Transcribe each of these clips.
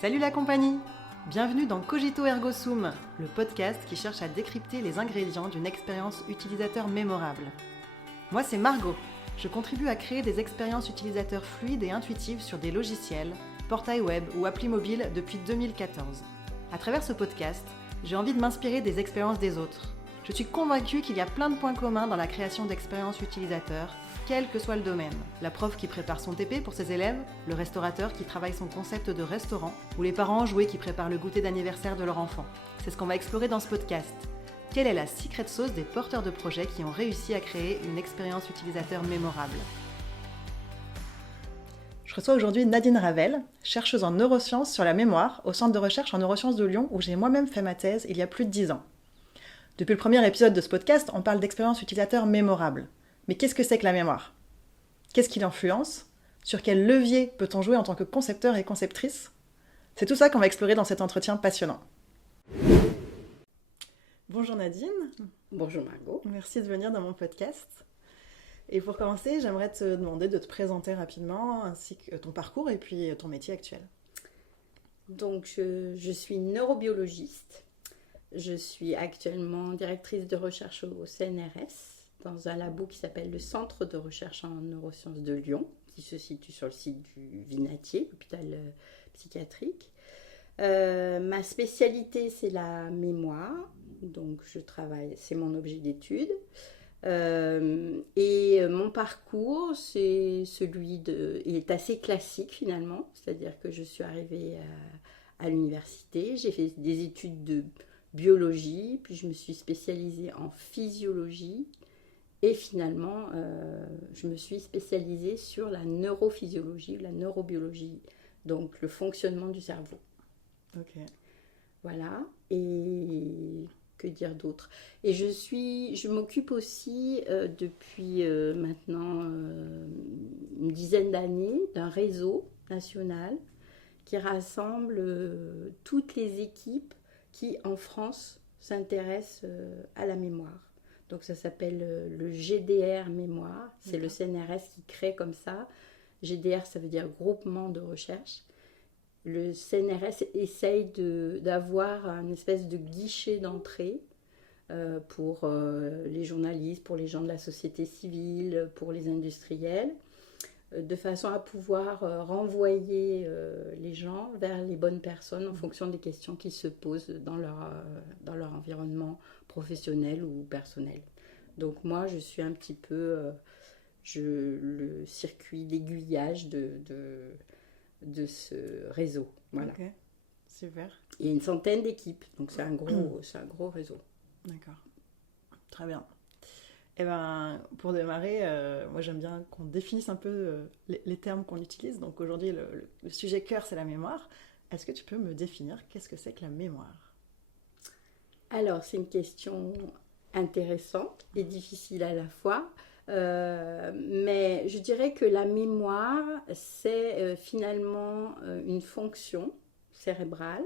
Salut la compagnie! Bienvenue dans Cogito Ergo Sum, le podcast qui cherche à décrypter les ingrédients d'une expérience utilisateur mémorable. Moi c'est Margot, je contribue à créer des expériences utilisateurs fluides et intuitives sur des logiciels, portails web ou applis mobiles depuis 2014. À travers ce podcast, j'ai envie de m'inspirer des expériences des autres. Je suis convaincue qu'il y a plein de points communs dans la création d'expériences utilisateurs, quel que soit le domaine. La prof qui prépare son TP pour ses élèves, le restaurateur qui travaille son concept de restaurant, ou les parents enjoués qui préparent le goûter d'anniversaire de leur enfant. C'est ce qu'on va explorer dans ce podcast. Quelle est la secret sauce des porteurs de projets qui ont réussi à créer une expérience utilisateur mémorable? Je reçois aujourd'hui Nadine Ravel, chercheuse en neurosciences sur la mémoire au Centre de recherche en neurosciences de Lyon où j'ai moi-même fait ma thèse il y a plus de 10 ans. Depuis le premier épisode de ce podcast, on parle d'expérience utilisateur mémorable. Mais qu'est-ce que c'est que la mémoire? Qu'est-ce qui l'influence? Sur quel levier peut-on jouer en tant que concepteur et conceptrice? C'est tout ça qu'on va explorer dans cet entretien passionnant. Bonjour Nadine. Bonjour Margot. Merci de venir dans mon podcast. Et pour commencer, j'aimerais te demander de te présenter rapidement, ainsi que ton parcours et puis ton métier actuel. Donc je suis neurobiologiste. Je suis actuellement directrice de recherche au CNRS, dans un labo qui s'appelle le Centre de recherche en neurosciences de Lyon, qui se situe sur le site du Vinatier, l'hôpital psychiatrique. Ma spécialité, c'est la mémoire, donc c'est mon objet d'étude. Et mon parcours, il est assez classique finalement, c'est-à-dire que je suis arrivée à l'université, j'ai fait des études de biologie, puis je me suis spécialisée en physiologie et finalement je me suis spécialisée sur la neurophysiologie, la neurobiologie, donc le fonctionnement du cerveau. Ok. Voilà, et que dire d'autre? Et je m'occupe aussi depuis maintenant une dizaine d'années d'un réseau national qui rassemble toutes les équipes qui, en France, s'intéressent à la mémoire. Donc ça s'appelle le GDR Mémoire, c'est le CNRS qui crée comme ça. GDR, ça veut dire groupement de recherche. Le CNRS essaye d'avoir une espèce de guichet d'entrée pour les journalistes, pour les gens de la société civile, pour les industriels, de façon à pouvoir renvoyer les gens vers les bonnes personnes en fonction des questions qui se posent dans leur environnement professionnel ou personnel. Donc moi, je suis un petit peu le circuit d'aiguillage de ce réseau. Voilà. Ok, super. Il y a une centaine d'équipes, donc c'est un gros réseau. D'accord, très bien. Et ben, pour démarrer, moi j'aime bien qu'on définisse un peu les termes qu'on utilise. Donc aujourd'hui, le sujet cœur, c'est la mémoire. Est-ce que tu peux me définir qu'est-ce que c'est que la mémoire? Alors, c'est une question intéressante et difficile à la fois. Mais je dirais que la mémoire, c'est finalement une fonction cérébrale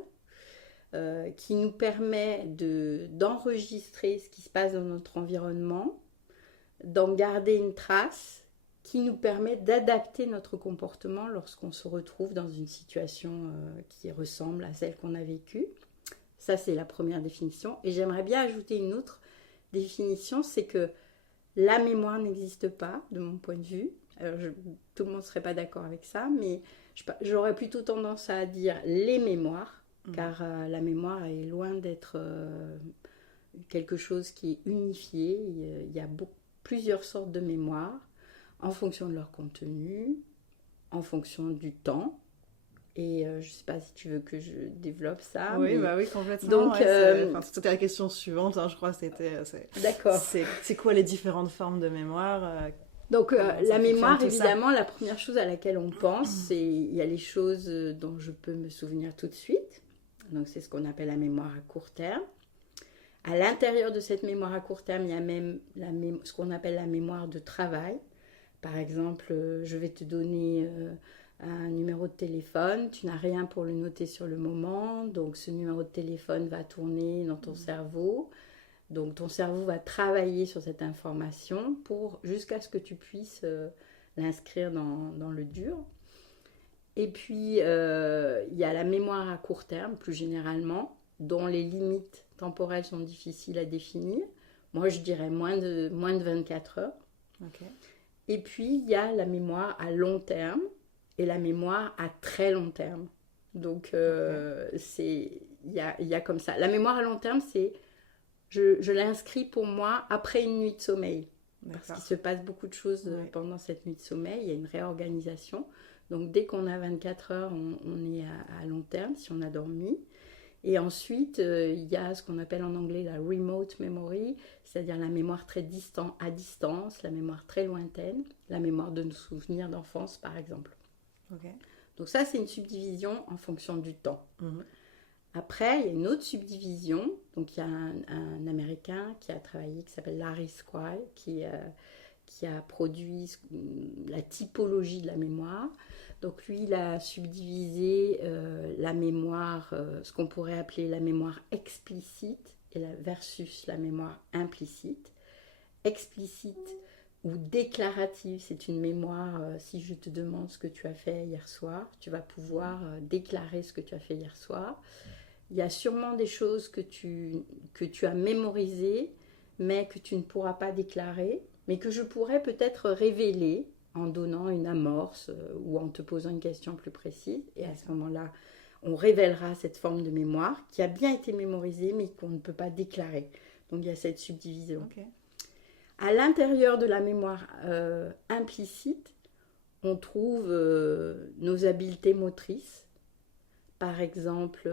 qui nous permet d'enregistrer ce qui se passe dans notre environnement, d'en garder une trace qui nous permet d'adapter notre comportement lorsqu'on se retrouve dans une situation qui ressemble à celle qu'on a vécue. Ça, c'est la première définition. Et j'aimerais bien ajouter une autre définition, c'est que la mémoire n'existe pas, de mon point de vue. Alors, tout le monde ne serait pas d'accord avec ça, mais j'aurais plutôt tendance à dire les mémoires, car la mémoire est loin d'être quelque chose qui est unifié. Il y a plusieurs sortes de mémoires, en fonction de leur contenu, en fonction du temps. Et je ne sais pas si tu veux que je développe ça. Oui, bah oui, complètement. Donc, c'était la question suivante, hein, je crois. D'accord. C'est quoi les différentes formes de mémoire? Donc la mémoire, évidemment, la première chose à laquelle on pense, c'est il y a les choses dont je peux me souvenir tout de suite. Donc c'est ce qu'on appelle la mémoire à court terme. À l'intérieur de cette mémoire à court terme, il y a même ce qu'on appelle la mémoire de travail. Par exemple, je vais te donner un numéro de téléphone, tu n'as rien pour le noter sur le moment, donc ce numéro de téléphone va tourner dans ton cerveau. Donc ton cerveau va travailler sur cette information jusqu'à ce que tu puisses l'inscrire dans le dur. Et puis, il y a la mémoire à court terme, plus généralement, dont les limites temporelles sont difficiles à définir. Moi, je dirais moins de 24 heures. Ok. Et puis, il y a la mémoire à long terme et la mémoire à très long terme. Donc, il y a comme ça. La mémoire à long terme, c'est, je l'inscris pour moi après une nuit de sommeil. Parce qu'il se passe beaucoup de choses pendant cette nuit de sommeil. Il y a une réorganisation. Donc, dès qu'on a 24 heures, on est à long terme, si on a dormi. Et ensuite, il y a ce qu'on appelle en anglais la remote memory, c'est-à-dire la mémoire à distance, la mémoire très lointaine, la mémoire de nos souvenirs d'enfance, par exemple. Okay. Donc ça, c'est une subdivision en fonction du temps. Après, il y a une autre subdivision. Donc, il y a un Américain qui a travaillé, qui s'appelle Larry Squire, qui a produit la typologie de la mémoire. Donc lui, il a subdivisé la mémoire, ce qu'on pourrait appeler la mémoire explicite versus la mémoire implicite. Explicite ou déclarative, c'est une mémoire, si je te demande ce que tu as fait hier soir, tu vas pouvoir déclarer ce que tu as fait hier soir. Il y a sûrement des choses que tu as mémorisées, mais que tu ne pourras pas déclarer, mais que je pourrais peut-être révéler en donnant une amorce ou en te posant une question plus précise. Et à ce moment-là, on révélera cette forme de mémoire qui a bien été mémorisée, mais qu'on ne peut pas déclarer. Donc, il y a cette subdivision. Okay. À l'intérieur de la mémoire implicite, on trouve nos habiletés motrices. Par exemple,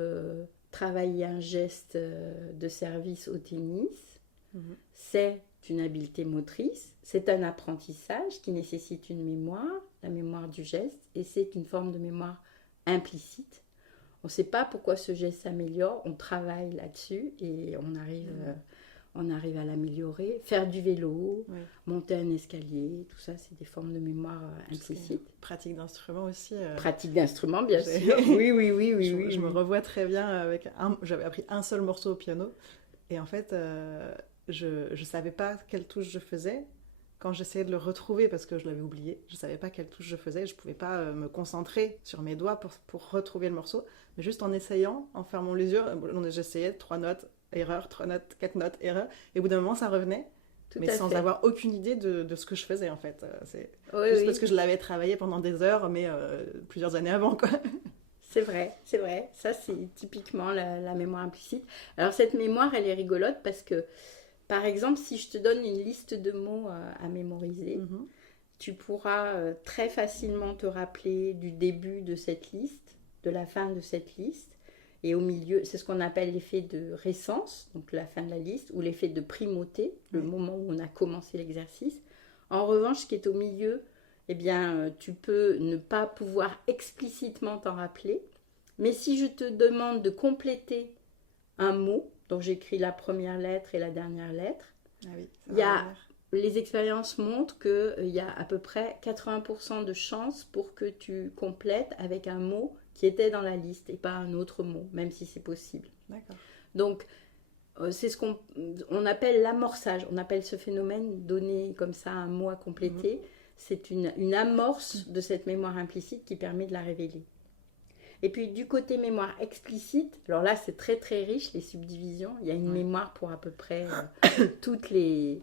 travailler un geste de service au tennis, c'est une habileté motrice, c'est un apprentissage qui nécessite une mémoire, la mémoire du geste, et c'est une forme de mémoire implicite. On ne sait pas pourquoi ce geste s'améliore, on travaille là-dessus et on arrive à l'améliorer. Faire du vélo, monter un escalier, tout ça, c'est des formes de mémoire implicites. Pratique d'instrument aussi. Pratique d'instrument, bien sûr. Oui. Je me revois très bien j'avais appris un seul morceau au piano et en fait, je ne savais pas quelle touche je faisais. Quand j'essayais de le retrouver, parce que je l'avais oublié, je ne savais pas quelle touche je faisais, je ne pouvais pas me concentrer sur mes doigts pour retrouver le morceau, mais juste en essayant, en fermant les yeux, j'essayais 3 notes, erreur, 3 notes, 4 notes, erreur, et au bout d'un moment ça revenait, mais sans avoir aucune idée de ce que je faisais en fait. C'est juste parce que je l'avais travaillé pendant des heures, mais plusieurs années avant, quoi. C'est vrai. Ça, c'est typiquement la mémoire implicite. Alors cette mémoire, elle est rigolote parce que par exemple, si je te donne une liste de mots à mémoriser, tu pourras très facilement te rappeler du début de cette liste, de la fin de cette liste. Et au milieu, c'est ce qu'on appelle l'effet de récence, donc la fin de la liste, ou l'effet de primauté, le moment où on a commencé l'exercice. En revanche, ce qui est au milieu, eh bien, tu peux ne pas pouvoir explicitement t'en rappeler. Mais si je te demande de compléter un mot, donc j'écris la première lettre et la dernière lettre. Les expériences montrent qu'il y a à peu près 80% de chances pour que tu complètes avec un mot qui était dans la liste et pas un autre mot, même si c'est possible. D'accord. Donc, c'est ce qu'on appelle l'amorçage. On appelle ce phénomène, donner comme ça un mot à compléter. C'est une amorce de cette mémoire implicite qui permet de la révéler. Et puis du côté mémoire explicite, alors là c'est très très riche les subdivisions, il y a une mémoire pour à peu près toutes les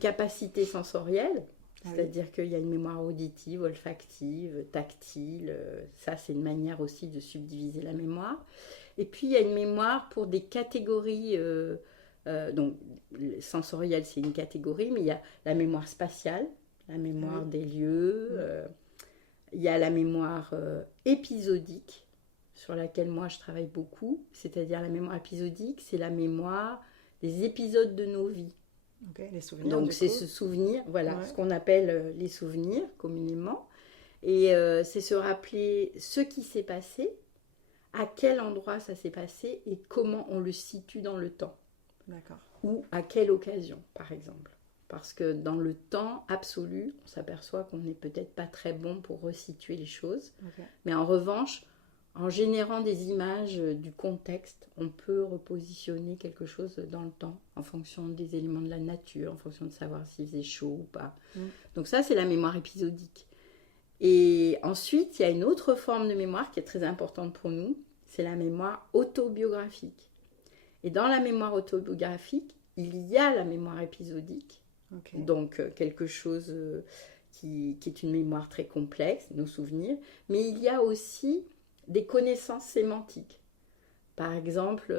capacités sensorielles, c'est-à-dire qu'il y a une mémoire auditive, olfactive, tactile, ça c'est une manière aussi de subdiviser la mémoire. Et puis il y a une mémoire pour des catégories, donc sensorielle c'est une catégorie, mais il y a la mémoire spatiale, la mémoire des lieux, il y a la mémoire épisodique, sur laquelle moi je travaille beaucoup, c'est-à-dire la mémoire épisodique, c'est la mémoire des épisodes de nos vies. Les souvenirs. Donc c'est ce souvenir, ce qu'on appelle les souvenirs communément, et c'est se rappeler ce qui s'est passé, à quel endroit ça s'est passé et comment on le situe dans le temps. D'accord. Ou à quelle occasion, par exemple. Parce que dans le temps absolu, on s'aperçoit qu'on n'est peut-être pas très bon pour resituer les choses. Mais en revanche, en générant des images du contexte, on peut repositionner quelque chose dans le temps, en fonction des éléments de la nature, en fonction de savoir s'il faisait chaud ou pas. Donc ça, c'est la mémoire épisodique. Et ensuite, il y a une autre forme de mémoire qui est très importante pour nous, c'est la mémoire autobiographique. Et dans la mémoire autobiographique, il y a la mémoire épisodique, donc quelque chose qui est une mémoire très complexe, nos souvenirs, mais il y a aussi des connaissances sémantiques. Par exemple,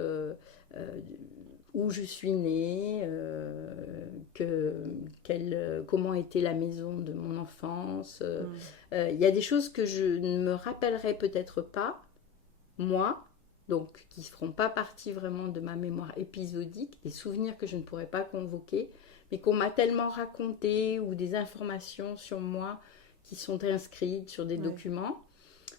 où je suis née, comment était la maison de mon enfance. Il y a des choses que je ne me rappellerai peut-être pas, moi, donc qui ne feront pas partie vraiment de ma mémoire épisodique, des souvenirs que je ne pourrais pas convoquer, mais qu'on m'a tellement raconté, ou des informations sur moi qui sont inscrites sur des documents.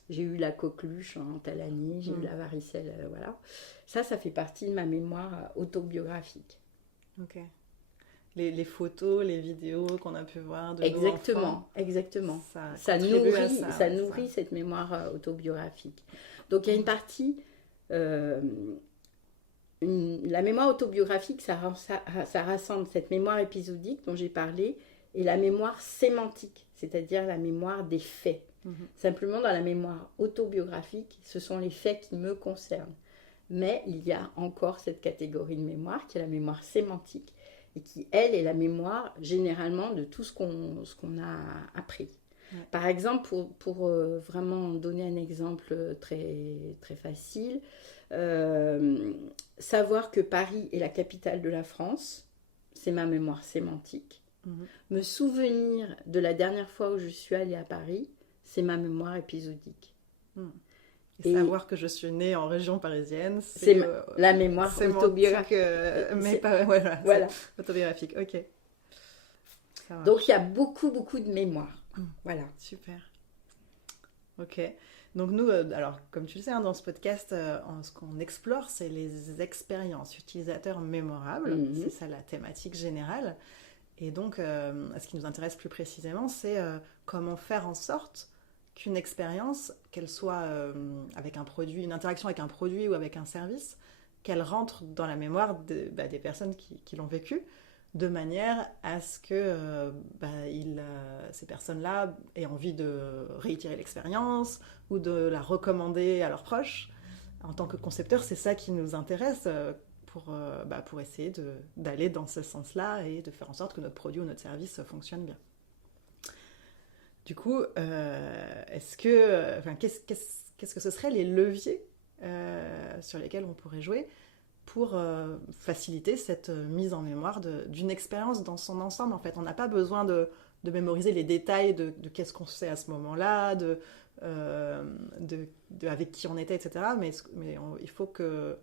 J'ai eu la coqueluche en telle année, j'ai eu la varicelle, voilà. Ça fait partie de ma mémoire autobiographique. Ok. Les photos, les vidéos qu'on a pu voir de nos enfants. Exactement. Ça nourrit cette mémoire autobiographique. Donc il y a une partie... la mémoire autobiographique, ça rassemble cette mémoire épisodique dont j'ai parlé et la mémoire sémantique, c'est-à-dire la mémoire des faits. Simplement, dans la mémoire autobiographique, ce sont les faits qui me concernent. Mais il y a encore cette catégorie de mémoire qui est la mémoire sémantique et qui, elle, est la mémoire généralement de tout ce qu'on a appris. Par exemple, pour vraiment donner un exemple très, très facile, savoir que Paris est la capitale de la France, c'est ma mémoire sémantique. Me souvenir de la dernière fois où je suis allée à Paris, c'est ma mémoire épisodique. Et savoir que je suis née en région parisienne, c'est la mémoire autobiographique. Mais pas, voilà. Autobiographique, ok. Donc il y a beaucoup, beaucoup de mémoire. Voilà. Super. Ok. Donc nous, alors comme tu le sais, hein, dans ce podcast, ce qu'on explore, c'est les expériences utilisateurs mémorables. C'est ça la thématique générale. Et donc, ce qui nous intéresse plus précisément, c'est comment faire en sorte qu'une expérience, qu'elle soit avec un produit, une interaction avec un produit ou avec un service, qu'elle rentre dans la mémoire des personnes qui l'ont vécu, de manière à ce que ces personnes-là aient envie de réitérer l'expérience ou de la recommander à leurs proches. En tant que concepteur, c'est ça qui nous intéresse pour essayer d'aller dans ce sens-là et de faire en sorte que notre produit ou notre service fonctionne bien. Du coup, qu'est-ce que ce seraient les leviers sur lesquels on pourrait jouer pour faciliter cette mise en mémoire d'une expérience dans son ensemble, en fait. On n'a pas besoin de mémoriser les détails de qu'est-ce qu'on sait à ce moment-là, avec qui on était, etc. Mais il faut que,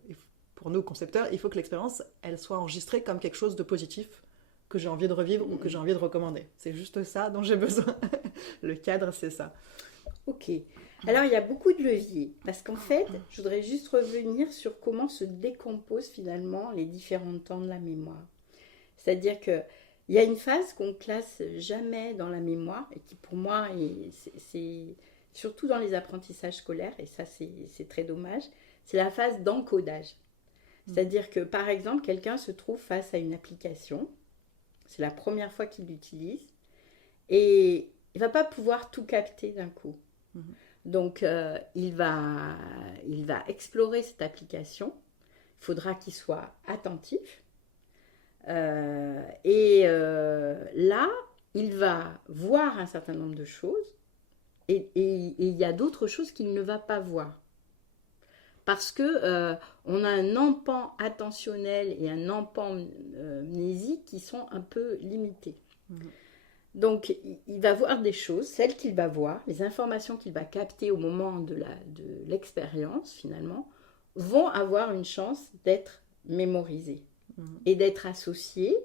pour nous, concepteurs, il faut que l'expérience, elle soit enregistrée comme quelque chose de positif que j'ai envie de revivre ou que j'ai envie de recommander. C'est juste ça dont j'ai besoin. Le cadre, c'est ça. Ok. Alors, il y a beaucoup de leviers. Parce qu'en fait, je voudrais juste revenir sur comment se décomposent finalement les différents temps de la mémoire. C'est-à-dire qu'il y a une phase qu'on ne classe jamais dans la mémoire et qui, pour moi, c'est surtout dans les apprentissages scolaires, et ça, c'est très dommage, c'est la phase d'encodage. C'est-à-dire que, par exemple, quelqu'un se trouve face à une application, c'est la première fois qu'il l'utilise, et il ne va pas pouvoir tout capter d'un coup. Donc, il va explorer cette application. Il faudra qu'il soit attentif. Là, il va voir un certain nombre de choses et il y a d'autres choses qu'il ne va pas voir. Parce que on a un empan attentionnel et un empan mnésique qui sont un peu limités. Donc, il va voir des choses, celles qu'il va voir, les informations qu'il va capter au moment de l'expérience, finalement, vont avoir une chance d'être mémorisées et d'être associées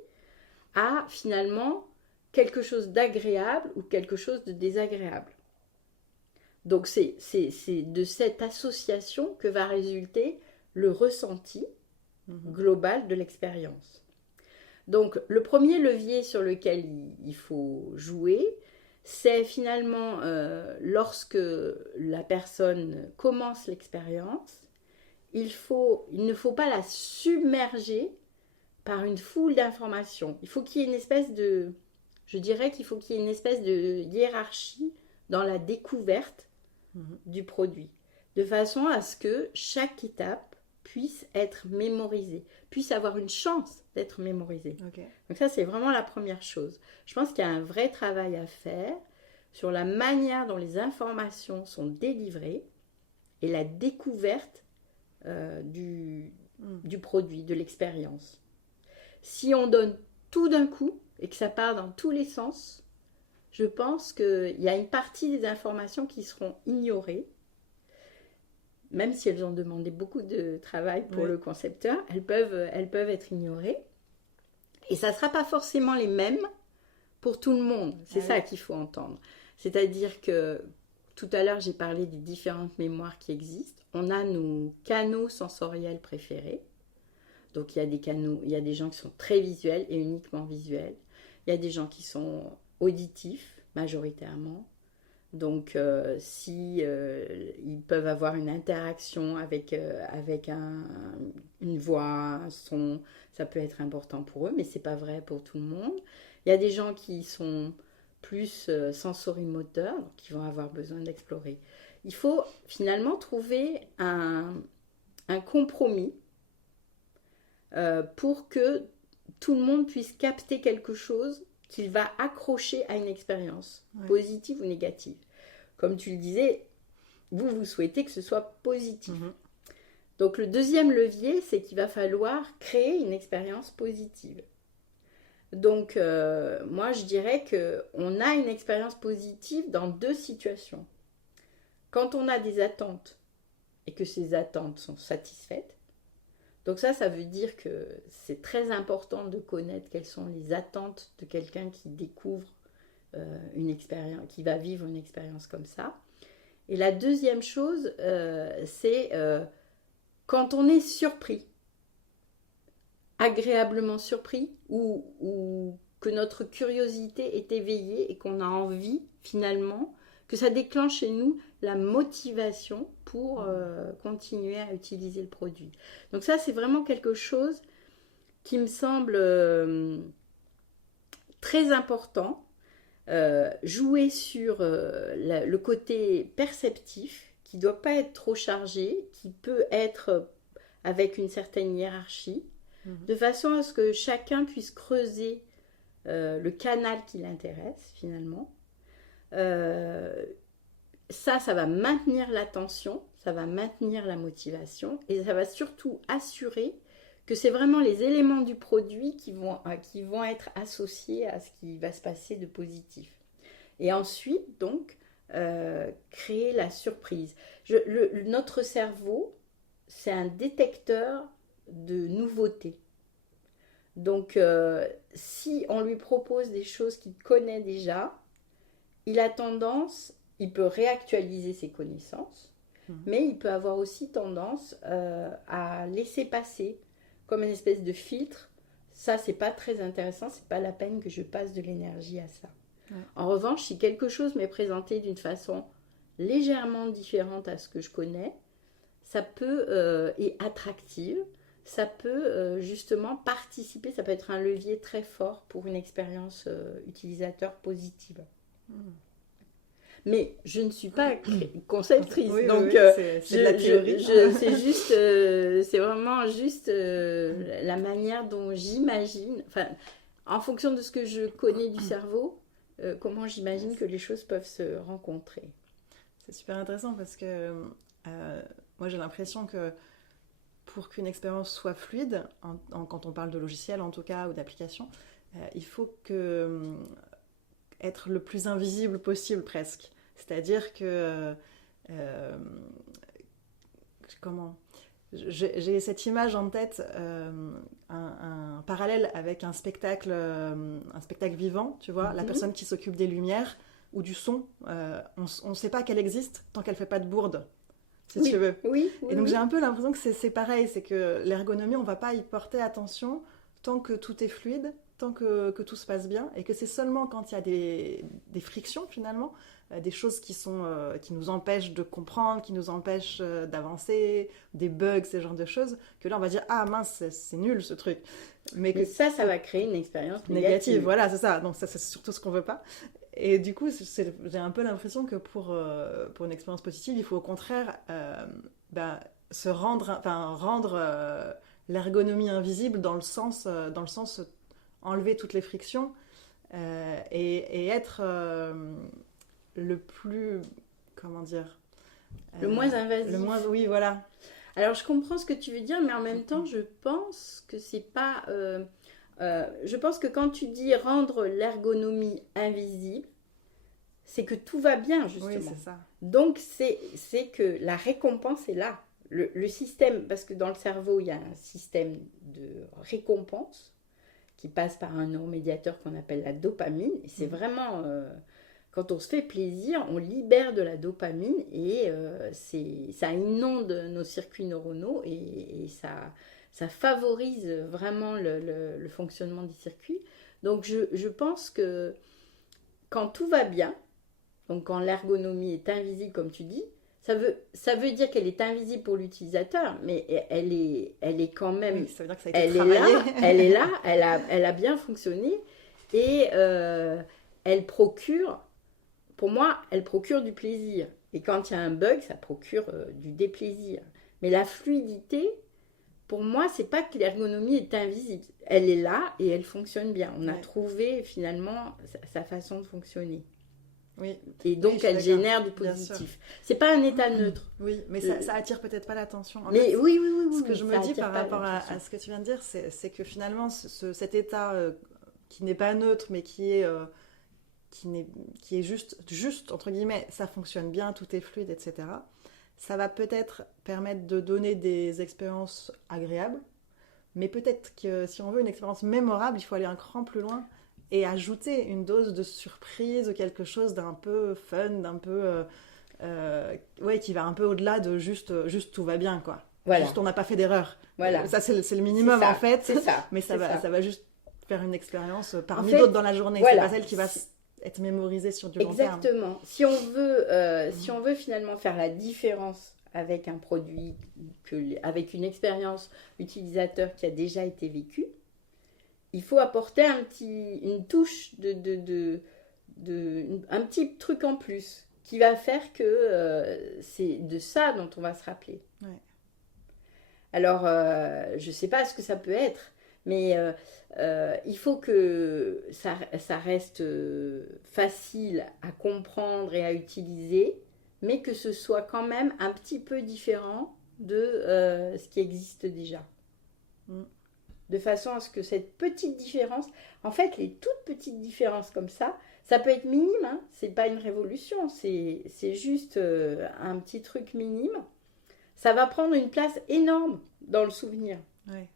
à, finalement, quelque chose d'agréable ou quelque chose de désagréable. Donc, c'est de cette association que va résulter le ressenti global de l'expérience. Donc, le premier levier sur lequel il faut jouer, c'est finalement lorsque la personne commence l'expérience, il ne faut pas la submerger par une foule d'informations. Il faut qu'il y ait une espèce de, je dirais qu'il faut qu'il y ait une espèce de hiérarchie dans la découverte du produit, de façon à ce que chaque étape puisse être mémorisée, puisse avoir une chance d'être mémorisée. Okay. Donc ça, c'est vraiment la première chose. Je pense qu'il y a un vrai travail à faire sur la manière dont les informations sont délivrées et la découverte du produit, de l'expérience. Si on donne tout d'un coup et que ça part dans tous les sens, je pense qu'il y a une partie des informations qui seront ignorées, même si elles ont demandé beaucoup de travail pour le concepteur, elles peuvent être ignorées. Et ça ne sera pas forcément les mêmes pour tout le monde. C'est ça qu'il faut entendre. C'est-à-dire que tout à l'heure, j'ai parlé des différentes mémoires qui existent. On a nos canaux sensoriels préférés. Donc, il y a des gens qui sont très visuels et uniquement visuels. Il y a des gens qui sont auditifs, majoritairement. Donc, ils peuvent avoir une interaction avec une voix, un son, ça peut être important pour eux, mais ce n'est pas vrai pour tout le monde. Il y a des gens qui sont plus sensorimoteurs, qui vont avoir besoin d'explorer. Il faut finalement trouver un compromis pour que tout le monde puisse capter quelque chose qu'il va accrocher à une expérience, positive ou négative. Comme tu le disais, vous souhaitez que ce soit positif. Donc le deuxième levier, c'est qu'il va falloir créer une expérience positive. Donc moi je dirais qu'on a une expérience positive dans deux situations. Quand on a des attentes et que ces attentes sont satisfaites, donc ça veut dire que c'est très important de connaître quelles sont les attentes de quelqu'un qui découvre une expérience, qui va vivre une expérience comme ça. Et la deuxième chose, c'est quand on est surpris, agréablement surpris, ou que notre curiosité est éveillée et qu'on a envie finalement, que ça déclenche chez nous la motivation pour continuer à utiliser le produit. Donc ça, c'est vraiment quelque chose qui me semble très important. Jouer sur le côté perceptif, qui ne doit pas être trop chargé, qui peut être avec une certaine hiérarchie, de façon à ce que chacun puisse creuser le canal qui l'intéresse finalement. Ça va maintenir l'attention, ça va maintenir la motivation et ça va surtout assurer que c'est vraiment les éléments du produit qui vont être associés à ce qui va se passer de positif. Et ensuite, donc, créer la surprise. Notre cerveau, c'est un détecteur de nouveautés. Donc, si on lui propose des choses qu'il connaît déjà, il peut réactualiser ses connaissances, mais il peut avoir aussi tendance à laisser passer comme une espèce de filtre. Ça, c'est pas très intéressant, c'est pas la peine que je passe de l'énergie à ça. En revanche, si quelque chose m'est présenté d'une façon légèrement différente à ce que je connais, ça peut est attractive, ça peut justement participer, ça peut être un levier très fort pour une expérience utilisateur positive. Mais je ne suis pas conceptrice, donc c'est de la théorie. c'est vraiment juste la manière dont j'imagine, enfin, en fonction de ce que je connais du cerveau, comment j'imagine que les choses peuvent se rencontrer. C'est super intéressant parce que moi j'ai l'impression que pour qu'une expérience soit fluide, quand on parle de logiciel en tout cas ou d'application, il faut être le plus invisible possible presque. C'est-à-dire que j'ai cette image en tête, un parallèle avec un spectacle vivant, tu vois, la personne qui s'occupe des lumières ou du son, on ne sait pas qu'elle existe tant qu'elle ne fait pas de bourde, si tu veux. Et donc j'ai un peu l'impression que c'est pareil, c'est que l'ergonomie, on ne va pas y porter attention tant que tout est fluide, tant que tout se passe bien, et que c'est seulement quand il y a des frictions finalement, des choses qui nous empêchent de comprendre, qui nous empêchent d'avancer, des bugs, ce genre de choses, que là on va dire « Ah mince, c'est nul ce truc ». Mais ça va créer une expérience négative. Voilà, c'est ça. Donc ça, c'est surtout ce qu'on veut pas. Et du coup, j'ai un peu l'impression que pour une expérience positive, il faut au contraire rendre l'ergonomie invisible dans le sens enlever toutes les frictions et être le plus, comment dire, Le moins invasif. Oui, voilà. Alors, je comprends ce que tu veux dire, mais en même temps, je pense que c'est pas... je pense que quand tu dis rendre l'ergonomie invisible, c'est que tout va bien, justement. Oui, c'est ça. Donc, c'est que la récompense est là. Le système, parce que dans le cerveau, il y a un système de récompense qui passe par un neuromédiateur qu'on appelle la dopamine. Et c'est vraiment... quand on se fait plaisir, on libère de la dopamine et ça inonde nos circuits neuronaux et ça favorise vraiment le fonctionnement des circuits. Donc je pense que quand tout va bien, donc quand l'ergonomie est invisible comme tu dis, ça veut dire qu'elle est invisible pour l'utilisateur, mais elle est quand même... Oui, ça veut dire que ça a été travaillé. Elle est là, elle a bien fonctionné et elle procure... Pour moi, elle procure du plaisir. Et quand il y a un bug, ça procure du déplaisir. Mais la fluidité, pour moi, c'est pas que l'ergonomie est invisible. Elle est là et elle fonctionne bien. On a trouvé finalement sa façon de fonctionner. Oui. Et donc, elle génère du positif. C'est pas un état neutre. Oui, mais ça attire peut-être pas l'attention. Mais oui. Ce que je me dis par rapport à ce que tu viens de dire, c'est que finalement, cet état qui n'est pas neutre, mais qui est juste, entre guillemets, ça fonctionne bien, tout est fluide, etc. Ça va peut-être permettre de donner des expériences agréables, mais peut-être que si on veut une expérience mémorable, il faut aller un cran plus loin et ajouter une dose de surprise, quelque chose d'un peu fun, d'un peu... qui va un peu au-delà de juste tout va bien, quoi. Voilà. Juste on n'a pas fait d'erreur. Voilà. Ça, c'est le minimum, en fait. C'est ça. Mais ça va juste faire une expérience parmi en fait, d'autres dans la journée. Voilà. C'est pas celle qui va être mémorisée sur du long terme. Exactement. Si on veut finalement faire la différence avec un produit, avec une expérience utilisateur qui a déjà été vécue, il faut apporter une touche un petit truc en plus qui va faire que c'est de ça dont on va se rappeler. Ouais. Alors, je ne sais pas ce que ça peut être, mais il faut que ça reste facile à comprendre et à utiliser, mais que ce soit quand même un petit peu différent de ce qui existe déjà. De façon à ce que cette petite différence, en fait, les toutes petites différences comme ça peut être minime, hein, c'est pas une révolution, c'est juste un petit truc minime. Ça va prendre une place énorme dans le souvenir. Ouais.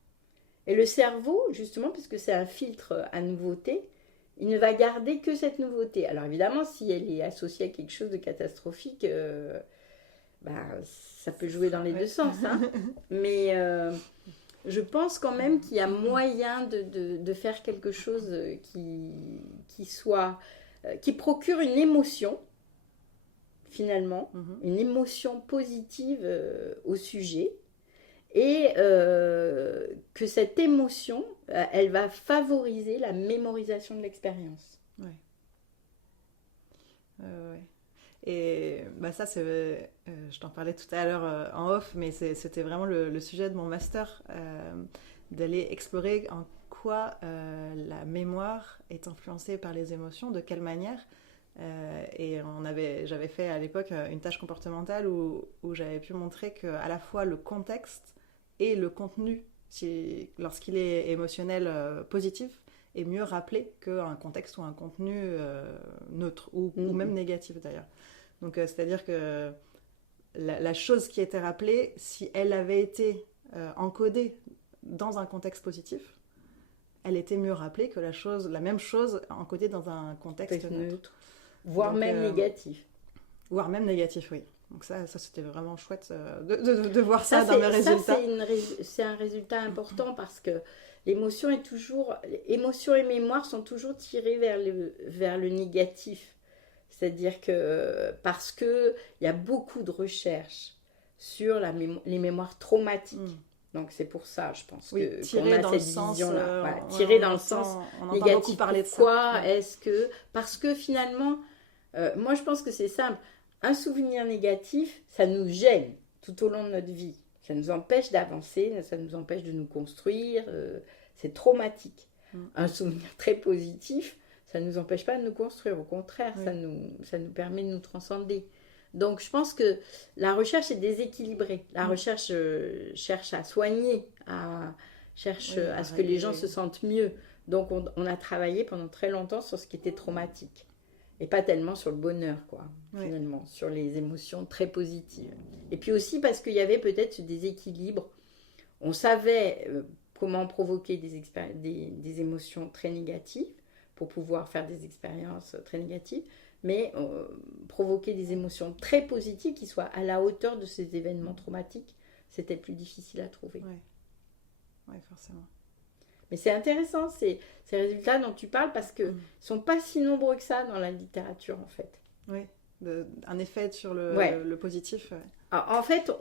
Et le cerveau, justement, puisque c'est un filtre à nouveauté, il ne va garder que cette nouveauté. Alors évidemment, si elle est associée à quelque chose de catastrophique, ça peut jouer dans les deux sens. Hein. Mais je pense quand même qu'il y a moyen de faire quelque chose qui procure une émotion, finalement, une émotion positive au sujet. Et que cette émotion, elle va favoriser la mémorisation de l'expérience. Ouais. Et ça, je t'en parlais tout à l'heure en off, mais c'était vraiment le sujet de mon master, d'aller explorer en quoi la mémoire est influencée par les émotions, de quelle manière. Et j'avais fait à l'époque une tâche comportementale où j'avais pu montrer qu'à la fois le contexte et le contenu, lorsqu'il est émotionnel positif, est mieux rappelé qu'un contexte ou un contenu neutre, ou même négatif d'ailleurs. Donc c'est-à-dire que la chose qui était rappelée, si elle avait été encodée dans un contexte positif, elle était mieux rappelée que la même chose encodée dans un contexte neutre. Voire même négatif. Voire même négatif, oui. Donc ça c'était vraiment chouette de voir ça dans mes résultats. C'est un résultat important parce que l'émotion et mémoire sont toujours tirées vers le négatif. C'est-à-dire que parce qu'il y a beaucoup de recherches sur les mémoires traumatiques. Donc c'est pour ça, je pense, Oui, qu'on tirer a dans cette le sens, vision-là. Voilà, tirer dans le sens on entend négatif. beaucoup parler de ça. Pourquoi Ouais. est-ce que... Parce que finalement, moi je pense que c'est simple. Un souvenir négatif, ça nous gêne tout au long de notre vie. Ça nous empêche d'avancer, ça nous empêche de nous construire. C'est traumatique. Un souvenir très positif, ça ne nous empêche pas de nous construire. Au contraire, Oui. ça nous permet de nous transcender. Donc je pense que la recherche est déséquilibrée. La recherche cherche à soigner, cherche à ce que les gens se sentent mieux. Donc on a travaillé pendant très longtemps sur ce qui était traumatique. Et pas tellement sur le bonheur, quoi, finalement, sur les émotions très positives. Et puis aussi parce qu'il y avait peut-être ce déséquilibre. On savait comment provoquer des émotions très négatives pour pouvoir faire des expériences très négatives, mais provoquer des émotions très positives qui soient à la hauteur de ces événements traumatiques, c'était plus difficile à trouver. Oui, forcément. Mais c'est intéressant ces résultats dont tu parles parce qu'ils ne sont pas si nombreux que ça dans la littérature en fait. Oui, un effet sur le positif. Ouais. Alors, en fait,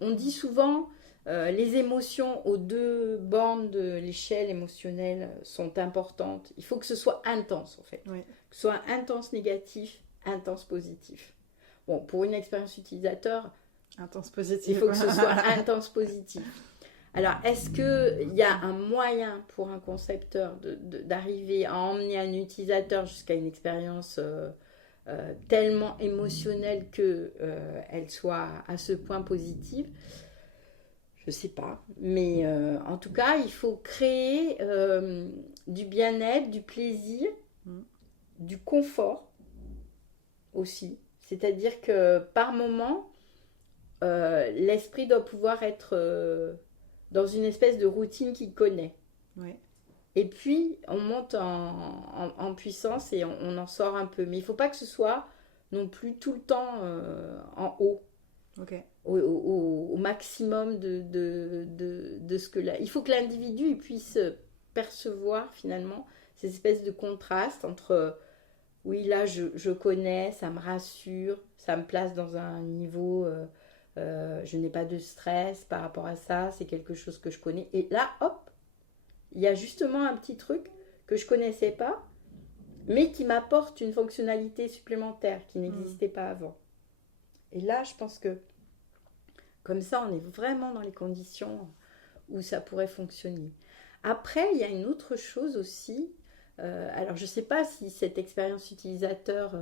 on dit souvent les émotions aux deux bornes de l'échelle émotionnelle sont importantes. Il faut que ce soit intense en fait. Oui. Que ce soit intense négatif, intense positif. Bon, pour une expérience utilisateur, intense positif. Il faut que ce soit intense positif. Alors, est-ce qu'il y a un moyen pour un concepteur d'arriver à emmener un utilisateur jusqu'à une expérience tellement émotionnelle qu'elle soit à ce point positive? Je ne sais pas. Mais en tout cas, il faut créer du bien-être, du plaisir, du confort aussi. C'est-à-dire que par moment, l'esprit doit pouvoir être dans une espèce de routine qu'il connaît. Oui. Et puis, on monte en puissance et on en sort un peu. Mais il ne faut pas que ce soit non plus tout le temps en haut. Okay. Au maximum de ce que là. Il faut que l'individu puisse percevoir finalement ces espèces de contrastes entre oui, là je connais, ça me rassure, ça me place dans un niveau... je n'ai pas de stress par rapport à ça, c'est quelque chose que je connais. Et là, hop, il y a justement un petit truc que je ne connaissais pas, mais qui m'apporte une fonctionnalité supplémentaire qui n'existait pas avant. Et là, je pense que comme ça, on est vraiment dans les conditions où ça pourrait fonctionner. Après, il y a une autre chose aussi. Alors, je ne sais pas si cette expérience utilisateur,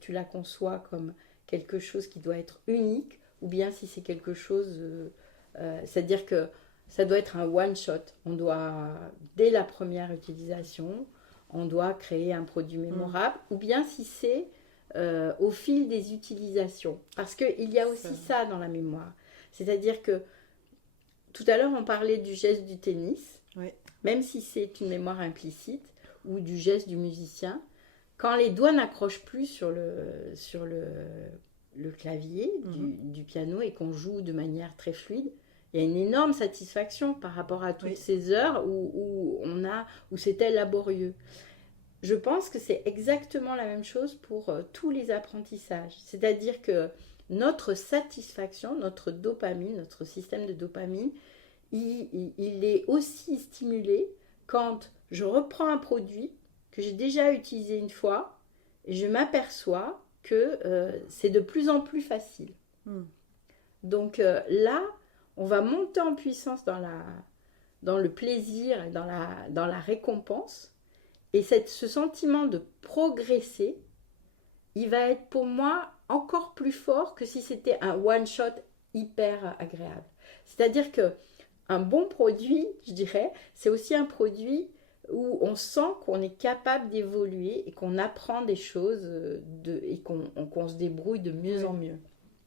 tu la conçois comme quelque chose qui doit être unique, ou bien si c'est quelque chose, c'est-à-dire que ça doit être un one-shot. On doit, dès la première utilisation, on doit créer un produit mémorable, ou bien si c'est au fil des utilisations. Parce qu'il y a aussi ça dans la mémoire. C'est-à-dire que tout à l'heure, on parlait du geste du tennis, même si c'est une mémoire implicite, ou du geste du musicien. Quand les doigts n'accrochent plus sur le clavier du piano et qu'on joue de manière très fluide, il y a une énorme satisfaction par rapport à toutes ces heures où c'était laborieux. Je pense que c'est exactement la même chose pour tous les apprentissages. C'est-à-dire que notre satisfaction, notre dopamine, notre système de dopamine, il est aussi stimulé quand je reprends un produit que j'ai déjà utilisé une fois et je m'aperçois que c'est de plus en plus facile. Donc là, on va monter en puissance dans le plaisir et dans la récompense. Et ce sentiment de progresser, il va être pour moi encore plus fort que si c'était un one-shot hyper agréable. C'est-à-dire qu'un bon produit, je dirais, c'est aussi un produit où on sent qu'on est capable d'évoluer et qu'on apprend des choses et qu'on se débrouille de mieux en mieux.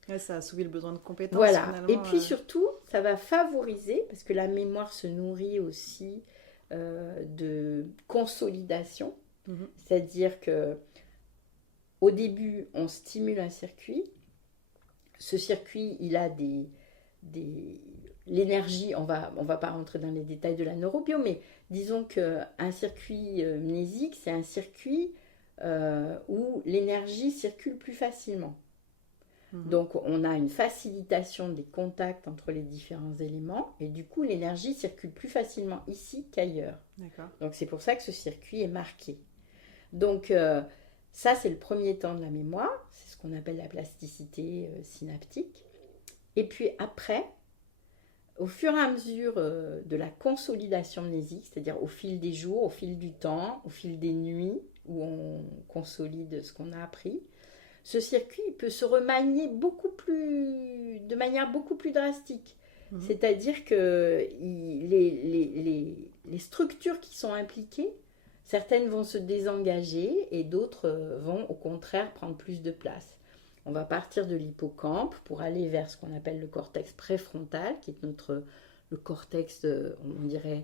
Ouais, ça assouvit le besoin de compétences. Voilà. Et puis surtout, ça va favoriser, parce que la mémoire se nourrit aussi de consolidation. C'est-à-dire que au début, on stimule un circuit. Ce circuit, il a l'énergie, on va pas rentrer dans les détails de la neurobio, mais disons qu'un circuit mnésique, c'est un circuit où l'énergie circule plus facilement. Donc, on a une facilitation des contacts entre les différents éléments et du coup, l'énergie circule plus facilement ici qu'ailleurs. D'accord. Donc, c'est pour ça que ce circuit est marqué. Donc, ça, c'est le premier temps de la mémoire. C'est ce qu'on appelle la plasticité synaptique. Et puis après, au fur et à mesure de la consolidation mnésique, c'est-à-dire au fil des jours, au fil du temps, au fil des nuits, où on consolide ce qu'on a appris, ce circuit peut se remanier de manière beaucoup plus drastique. C'est-à-dire que les structures qui sont impliquées, certaines vont se désengager et d'autres vont au contraire prendre plus de place. On va partir de l'hippocampe pour aller vers ce qu'on appelle le cortex préfrontal, qui est le cortex, on dirait,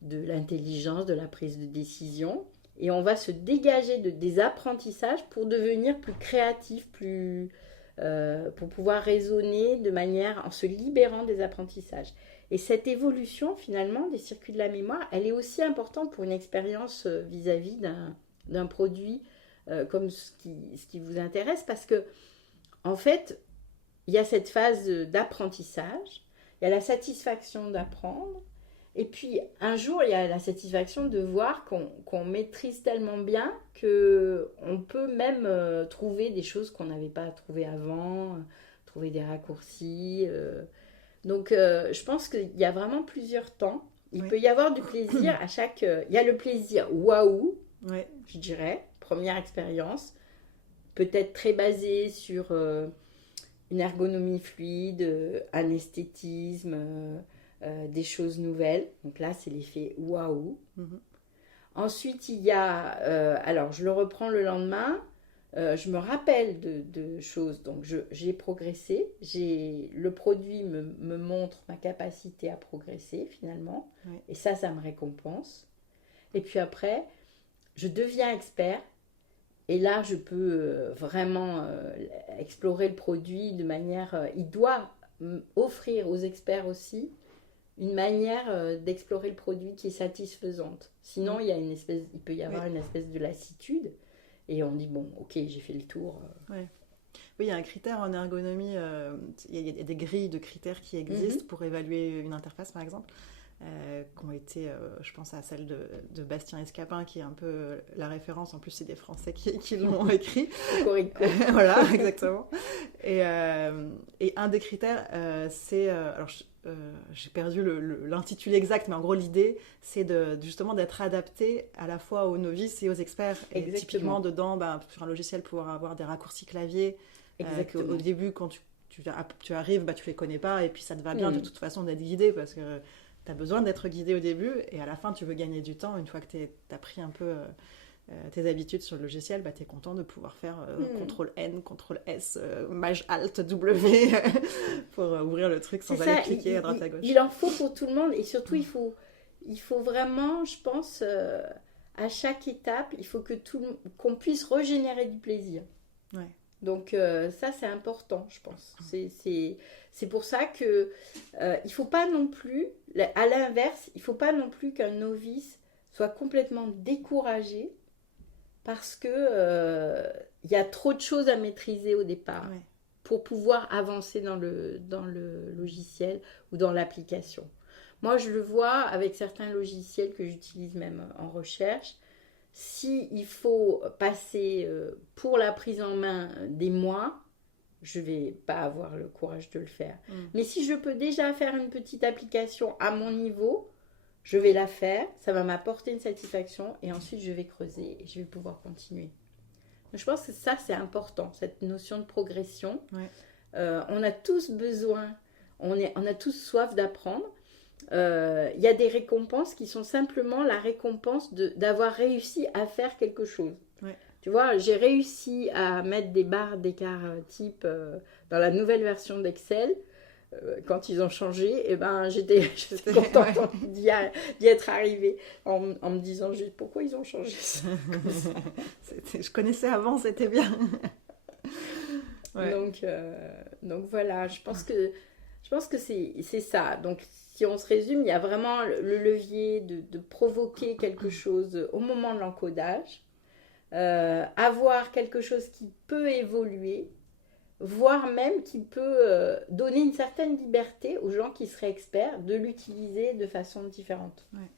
de l'intelligence, de la prise de décision. Et on va se dégager des apprentissages pour devenir plus créatif, pour pouvoir raisonner de manière en se libérant des apprentissages. Et cette évolution, finalement, des circuits de la mémoire, elle est aussi importante pour une expérience vis-à-vis d'un produit comme ce qui vous intéresse, parce que, en fait, il y a cette phase d'apprentissage, il y a la satisfaction d'apprendre, et puis un jour, il y a la satisfaction de voir qu'on maîtrise tellement bien qu'on peut même trouver des choses qu'on n'avait pas trouvées avant, trouver des raccourcis. Donc, je pense qu'il y a vraiment plusieurs temps. Il peut y avoir du plaisir à chaque... il y a le plaisir waouh, je dirais, première expérience, peut-être très basée sur une ergonomie fluide, un esthétisme, des choses nouvelles. Donc là, c'est l'effet waouh. Ensuite, il y a... alors, je le reprends le lendemain. Je me rappelle de choses. Donc, j'ai progressé. Le produit me montre ma capacité à progresser, finalement. Et ça me récompense. Et puis après, je deviens expert. Et là, je peux vraiment explorer le produit de manière... il doit offrir aux experts aussi une manière d'explorer le produit qui est satisfaisante. Sinon, il peut y avoir une espèce de lassitude. Et on dit, bon, ok, j'ai fait le tour. Oui, il y a un critère en ergonomie. Il y a des grilles de critères qui existent pour évaluer une interface, par exemple. Qui ont été, je pense à celle de Bastien Escapin, qui est un peu la référence. En plus, c'est des Français qui l'ont écrit. Voilà, exactement. Et un des critères, c'est... alors, j'ai perdu l'intitulé exact, mais en gros, l'idée, c'est justement d'être adapté à la fois aux novices et aux experts. Et typiquement, dedans, sur un logiciel, pouvoir avoir des raccourcis clavier. Au début, quand tu arrives, tu les connais pas, et puis ça te va bien de toute façon d'être guidé, parce que tu as besoin d'être guidé au début, et à la fin, tu veux gagner du temps. Une fois que tu as pris un peu tes habitudes sur le logiciel, tu es content de pouvoir faire CTRL-N, CTRL-S, Maj-Alt-W pour ouvrir le truc sans aller cliquer à droite à gauche. Il en faut pour tout le monde, et surtout, il faut vraiment, je pense, à chaque étape, il faut qu'on puisse régénérer du plaisir. Ouais. Donc ça, c'est important, je pense. C'est pour ça que il faut pas non plus, à l'inverse, il faut pas non plus qu'un novice soit complètement découragé parce que il y a trop de choses à maîtriser au départ pour pouvoir avancer dans le logiciel ou dans l'application. Moi, je le vois avec certains logiciels que j'utilise même en recherche. S'il faut passer pour la prise en main des mois, je ne vais pas avoir le courage de le faire. Mais si je peux déjà faire une petite application à mon niveau, je vais la faire, ça va m'apporter une satisfaction et ensuite je vais creuser et je vais pouvoir continuer. Donc, je pense que ça, c'est important, cette notion de progression. On a tous besoin, on a tous soif d'apprendre. Il y a des récompenses qui sont simplement la récompense d'avoir réussi à faire quelque chose. Tu vois, j'ai réussi à mettre des barres d'écart type dans la nouvelle version d'Excel. Quand ils ont changé, et j'étais contente d'y être arrivée en me disant juste pourquoi ils ont changé ça. Je connaissais avant, c'était bien. Donc voilà, je pense que c'est ça. Donc si on se résume, il y a vraiment le levier de provoquer quelque chose au moment de l'encodage, avoir quelque chose qui peut évoluer, voire même qui peut donner une certaine liberté aux gens qui seraient experts de l'utiliser de façon différente. Ouais.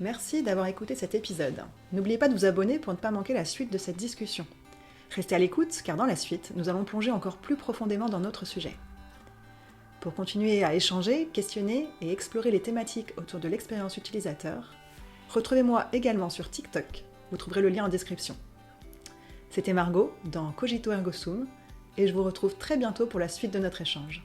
Merci d'avoir écouté cet épisode. N'oubliez pas de vous abonner pour ne pas manquer la suite de cette discussion. Restez à l'écoute car dans la suite, nous allons plonger encore plus profondément dans notre sujet. Pour continuer à échanger, questionner et explorer les thématiques autour de l'expérience utilisateur, retrouvez-moi également sur TikTok, vous trouverez le lien en description. C'était Margot dans Cogito Ergo Sum et je vous retrouve très bientôt pour la suite de notre échange.